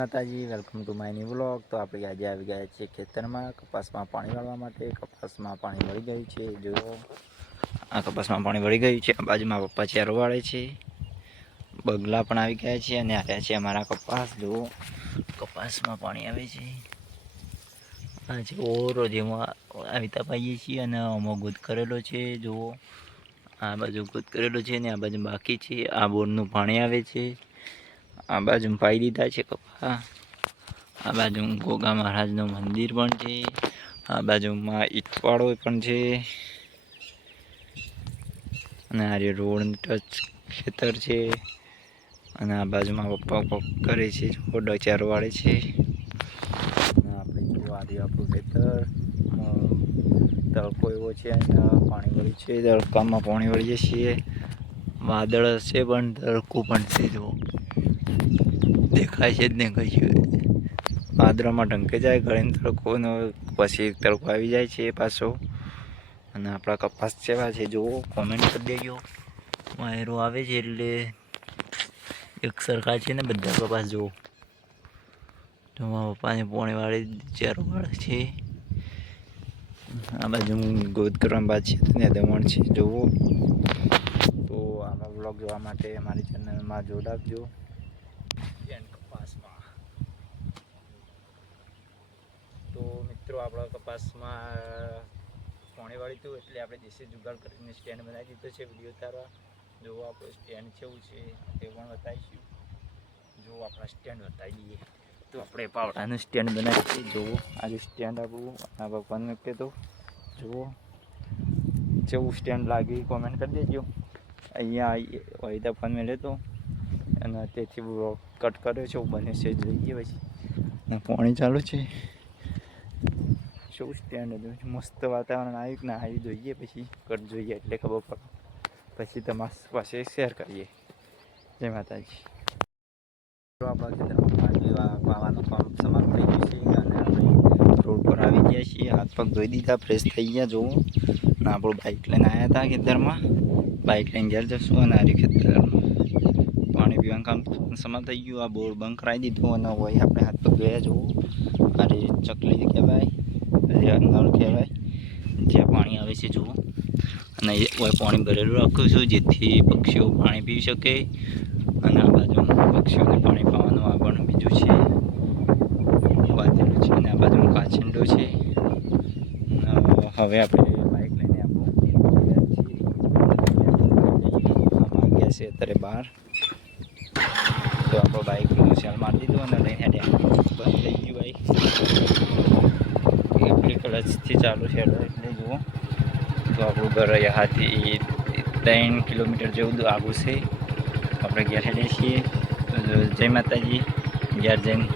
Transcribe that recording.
માતાજી, welcome to my new vlog. તો આપણે આજે આવી ગયા છીએ ખેતરમાં કપાસમાં પાણી વાળવા માટે। કપાસમાં પાણી વળી ગયું છે। જો આ કપાસમાં પાણી વળી ગયું છે। આ બાજુમાં પપ્પા ચારો વાળે છે। બગલા પણ આવી ગયા છે અને આવ્યા છે અમારા કપાસ। જો કપાસમાં પાણી આવે છે। આ જે રોજેમાં આવી તપાઈએ છીએ અને આમાં ગોદ કરેલો છે। જો આ બાજુ ગોદ કરેલો છે ને આ બાજુ બાકી છે। આ બોરનું પાણી આવે છે। આ બાજુ પાઈ દીધા છે કપા। આ બાજુ ગોગા મહારાજનું મંદિર પણ છે। આ બાજુમાં ઈટવાળો પણ છે અને આ રોડ ટચ ખેતર છે અને આ બાજુમાં પપ્પા કરે છે, ચારો વાળે છે। આપણે જો આજે આપણું ખેતર તડકો એવો છે અને પાણી વળી છે। તડકામાં પાણી વળીએ છીએ। વાદળ છે પણ તડકો પણ છે। જો દેખાય છે જ ને કઈ વાદળામાં ઢંકે જાય ગળીને તડકો પછી તડકો આવી જાય છે પાછો। અને આપણા કપાસ કેવા છે જુઓ, કોમેન્ટ કરી દેજો। વાયરો આવે છે એટલે એક સરખા છે ને બધા કપાસ જુઓ। તો મારા પપ્પાને પોણી વાળી ચારો વાળે છે। આ બાજુ ગોદ કરવા બાદ છે ને દમણ છે જુઓ। તો આવા બ્લોગ જોવા માટે અમારી ચેનલમાં જોડાવજો। કપાસમાં તો મિત્રો આપણા કપાસમાં પાણી વાળી હતું એટલે આપણે દેશી જુગાડ કરીને સ્ટેન્ડ બનાવી દીધો છે વિડીયો ઉતારવા। જો આપણું સ્ટેન્ડ કેવું છે તે પણ બતાવીશું। જો આપણા સ્ટેન્ડ બતાવી દઈએ તો આપણે પાવડાનું સ્ટેન્ડ બનાવીએ છીએ। જુઓ આજે સ્ટેન્ડ આપણું આ પપ્પાને કહેતો જુઓ જેવું સ્ટેન્ડ લાગ્યું કોમેન્ટ કરી દેજો। અહીંયા વહીતા ફોન મેં લેતો અને તેથી કટ કર્યો છે બને છે જોઈએ પછી પાણી ચાલુ છે। શું સ્ટેન્ડ હતું મસ્ત વાતાવરણ આવ્યું કે ના આવ્યું જોઈએ પછી કટ જોઈએ એટલે ખબર પડે પછી તમારી પાસે શેર કરીએ। જય માતાજી। આપણા ખેતરમાં પાવાનું કામ સમાપ્ત થઈ ગયું છે અને આપણે રોડ પર આવી ગયા છીએ। હાથ પગ ધોઈ દીધા, ફ્રેશ થઈ ગયા। જુઓ અને આપણું બાઇક લઈને આવ્યા હતા ખેતરમાં। બાઇક લઈને ઘેર જશું અને આજે ખેતરમાં પાણી પીવાનું કામ સમાપ્ત થઈ ગયું। આ બોર બંધ કરાવી દીધું અને વહી આપણે હાથ પગ ધોયા। જુઓ આ ચકલી કહેવાય, નળ કહેવાય જ્યાં પાણી આવે છે જુઓ। અને પાણી ભરેલું રાખું છું જેથી પક્ષીઓ પાણી પી શકે અને આ બાજુ પક્ષીઓને પાણી પાવાનું આ પણ બીજું છે વાતેલું છે અને આ બાજુ કાચિંડો છે। હવે આપણે બાઇક લઈને આપણું વાગ્યા છે અત્યારે 12। તો આપણો બાઇકનું સેલ મારી દીધું અને લઈને હેડ્યા। બંધ થઈ ગયું બાઇક એટલી ક્લચથી ચાલુ છે એટલે જુઓ। તો આપણું ઘર અહીંયાથી 3 કિલોમીટર જેવું આગું છે। આપણે ઘેર હેડીએ છીએ। તો જય માતાજી, ઘેર જઈને